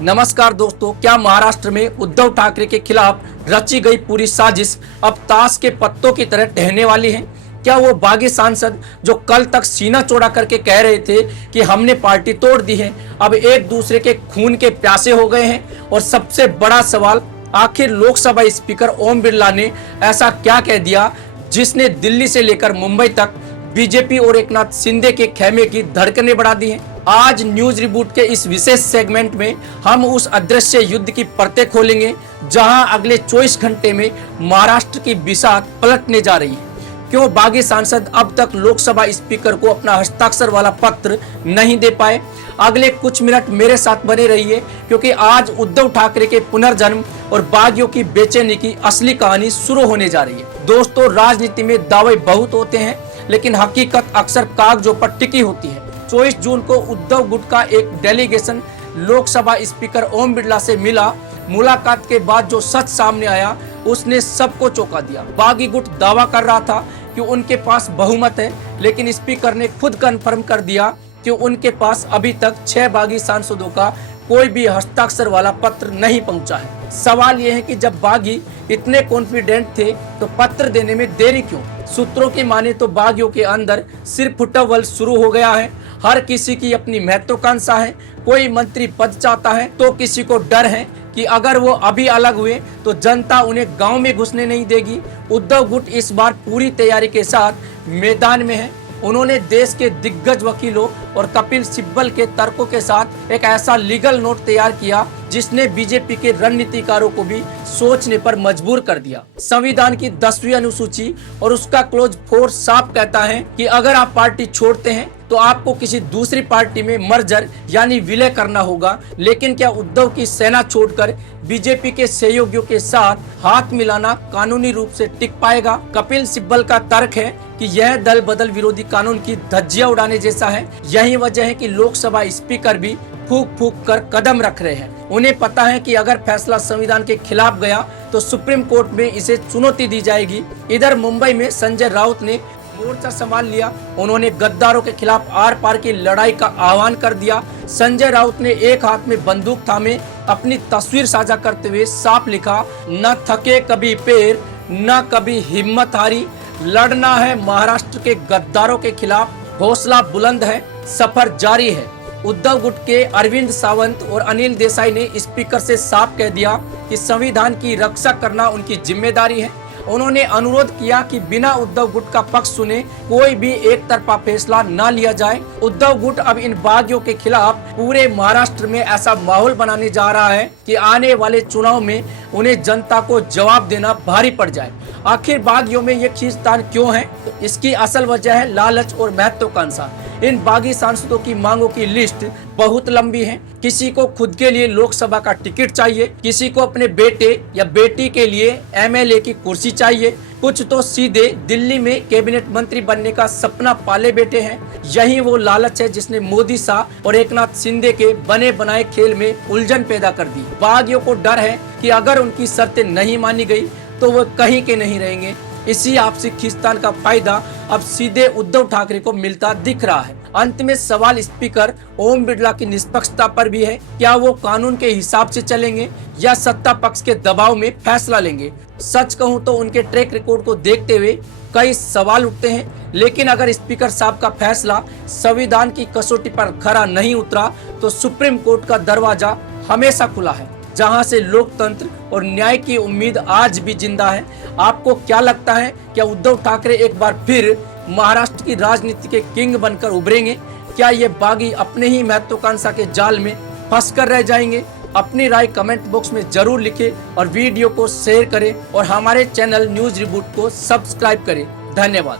नमस्कार दोस्तों, क्या महाराष्ट्र में उद्धव ठाकरे के खिलाफ रची गई पूरी साजिश अब ताश के पत्तों की तरह ढहने वाली है? क्या वो बागी सांसद जो कल तक सीना चौड़ा करके कह रहे थे कि हमने पार्टी तोड़ दी है, अब एक दूसरे के खून के प्यासे हो गए हैं? और सबसे बड़ा सवाल, आखिर लोकसभा स्पीकर ओम बिरला ने ऐसा क्या कह दिया जिसने दिल्ली से लेकर मुंबई तक बीजेपी और एकनाथ शिंदे के खेमे की धड़कनें बढ़ा दी हैं? आज न्यूज रिबूट के इस विशेष सेगमेंट में हम उस अदृश्य युद्ध की परतें खोलेंगे जहां अगले 24 घंटे में महाराष्ट्र की बिसात पलटने जा रही है। क्यों बागी सांसद अब तक लोकसभा स्पीकर को अपना हस्ताक्षर वाला पत्र नहीं दे पाए? अगले कुछ मिनट मेरे साथ बने रहिए, क्योंकि आज उद्धव ठाकरे के पुनर्जन्म और बागियों की बेचैनी की असली कहानी शुरू होने जा रही है। दोस्तों, राजनीति में दावे बहुत होते हैं, लेकिन हकीकत अक्सर कागजों पर टिकी होती है। 24 जून को उद्धव गुट का एक डेलीगेशन लोकसभा स्पीकर ओम बिरला से मिला। मुलाकात के बाद जो सच सामने आया उसने सबको चौंका दिया। बागी गुट दावा कर रहा था कि उनके पास बहुमत है, लेकिन स्पीकर ने खुद कन्फर्म कर दिया कि उनके पास अभी तक 6 बागी सांसदों का कोई भी हस्ताक्षर वाला पत्र नहीं पहुंचा है। सवाल यह है कि जब बागी इतने कॉन्फिडेंट थे तो पत्र देने में देरी क्यों? सूत्रों की माने तो बागियों के अंदर सिर फुटबॉल शुरू हो गया है। हर किसी की अपनी महत्वाकांक्षा है। कोई मंत्री पद चाहता है तो किसी को डर है कि अगर वो अभी अलग हुए तो जनता उन्हें गांव में घुसने नहीं देगी। उद्धव गुट इस बार पूरी तैयारी के साथ मैदान में है। उन्होंने देश के दिग्गज वकीलों और कपिल सिब्बल के तर्कों के साथ एक ऐसा लीगल नोट तैयार किया जिसने बीजेपी के रणनीतिकारों को भी सोचने पर मजबूर कर दिया। संविधान की 10वीं अनुसूची और उसका क्लोज 4 साफ कहता है कि अगर आप पार्टी छोड़ते हैं तो आपको किसी दूसरी पार्टी में मर्जर यानी विलय करना होगा। लेकिन क्या उद्धव की सेना छोड़कर बीजेपी के सहयोगियों के साथ हाथ मिलाना कानूनी रूप से टिक पाएगा? कपिल सिब्बल का तर्क है कि यह दल बदल विरोधी कानून की धज्जियां उड़ाने जैसा है। यही वजह है कि लोकसभा स्पीकर भी फूक फूक कर कदम रख रहे हैं। उन्हें पता है कि अगर फैसला संविधान के खिलाफ गया तो सुप्रीम कोर्ट में इसे चुनौती दी जाएगी। इधर मुंबई में संजय राउत ने मोर्चा संभाल लिया। उन्होंने गद्दारों के खिलाफ आर पार की लड़ाई का आह्वान कर दिया। संजय राउत ने एक हाथ में बंदूक थामे अपनी तस्वीर साझा करते हुए साफ लिखा, न थके कभी पैर, न कभी हिम्मत हारी, लड़ना है महाराष्ट्र के गद्दारों के खिलाफ, हौसला बुलंद है, सफर जारी है। उद्धव गुट के अरविंद सावंत और अनिल देसाई ने स्पीकर से साफ कह दिया कि संविधान की रक्षा करना उनकी जिम्मेदारी है। उन्होंने अनुरोध किया कि बिना उद्धव गुट का पक्ष सुने कोई भी एक तरफा फैसला न लिया जाए। उद्धव गुट अब इन बागियों के खिलाफ पूरे महाराष्ट्र में ऐसा माहौल बनाने जा रहा है कि आने वाले चुनाव में उन्हें जनता को जवाब देना भारी पड़ जाए। आखिर बागियों में ये खींचतान क्यों है? तो इसकी असल वजह है लालच और महत्वाकांक्षा। इन बागी सांसदों की मांगों की लिस्ट बहुत लंबी है। किसी को खुद के लिए लोकसभा का टिकट चाहिए, किसी को अपने बेटे या बेटी के लिए एमएलए की कुर्सी चाहिए, कुछ तो सीधे दिल्ली में कैबिनेट मंत्री बनने का सपना पाले बैठे हैं। यही वो लालच है जिसने मोदी शाह और एकनाथ शिंदे के बने बनाए खेल में उलझन पैदा कर दी। बागियों को डर है कि अगर उनकी शर्तें नहीं मानी गई तो वो कहीं के नहीं रहेंगे। इसी आपसी खींचतान का फायदा अब सीधे उद्धव ठाकरे को मिलता दिख रहा है। अंत में सवाल स्पीकर ओम बिरला की निष्पक्षता पर भी है। क्या वो कानून के हिसाब से चलेंगे या सत्ता पक्ष के दबाव में फैसला लेंगे? सच कहूं तो उनके ट्रैक रिकॉर्ड को देखते हुए कई सवाल उठते हैं। लेकिन अगर स्पीकर साहब का फैसला संविधान की कसौटी पर खरा नहीं उतरा तो सुप्रीम कोर्ट का दरवाजा हमेशा खुला है, जहां से लोकतंत्र और न्याय की उम्मीद आज भी जिंदा है। आपको क्या लगता है, क्या उद्धव ठाकरे एक बार फिर महाराष्ट्र की राजनीति के किंग बनकर उभरेंगे? क्या ये बागी अपने ही महत्वाकांक्षा के जाल में फंसकर रह जाएंगे? अपनी राय कमेंट बॉक्स में जरूर लिखें और वीडियो को शेयर करें और हमारे चैनल न्यूज रिबूट को सब्सक्राइब करें। धन्यवाद।